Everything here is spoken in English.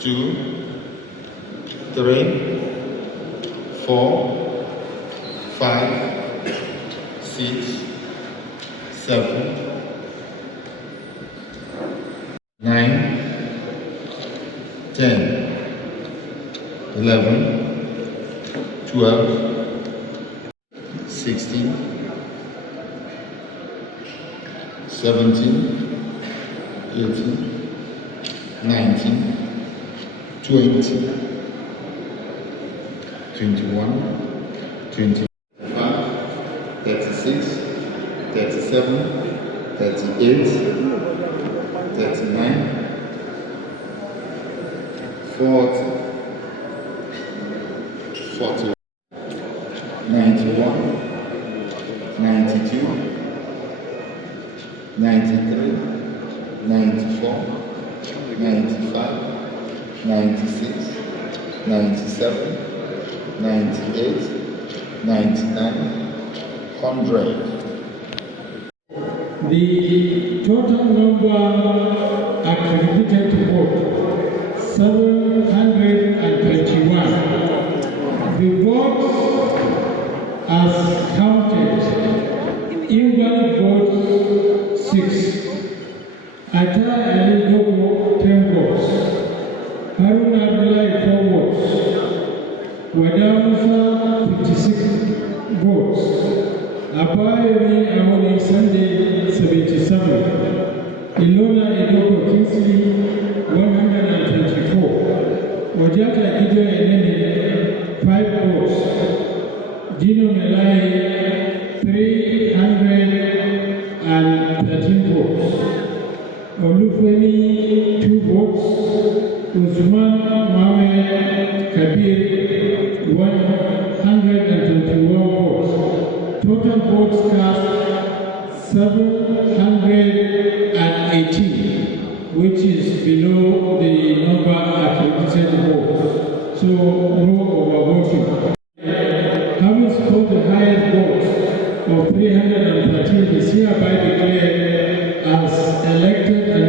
2, 3, 4, 5, 6, 7, 9, 10, 11, 12, 16, 17, 18, 19, 20, 21, 25, 36, 37, 38, 39, 40, 41, 91, 92, 93, 94, 95, 96, 97, 98, 99, 100. The total number accredited to vote, 721. The votes as counted, invalid votes 6, Ata Ali Dogo 10 votes, Haruna Melaye 4 votes, Wadamusa 56 votes, Abayemi Awoni Sunday 77, Ilona Edoko Kingsley 124, Ojata Ido Enene 5 votes, Dino Melaye 313 votes, Olufemi 2 votes, Usman Mohamed Kabir 121 votes. Total votes cast 718, which is below the number accredited votes. So no overvoting. Having scored the highest votes of 313 is hereby declared as elected and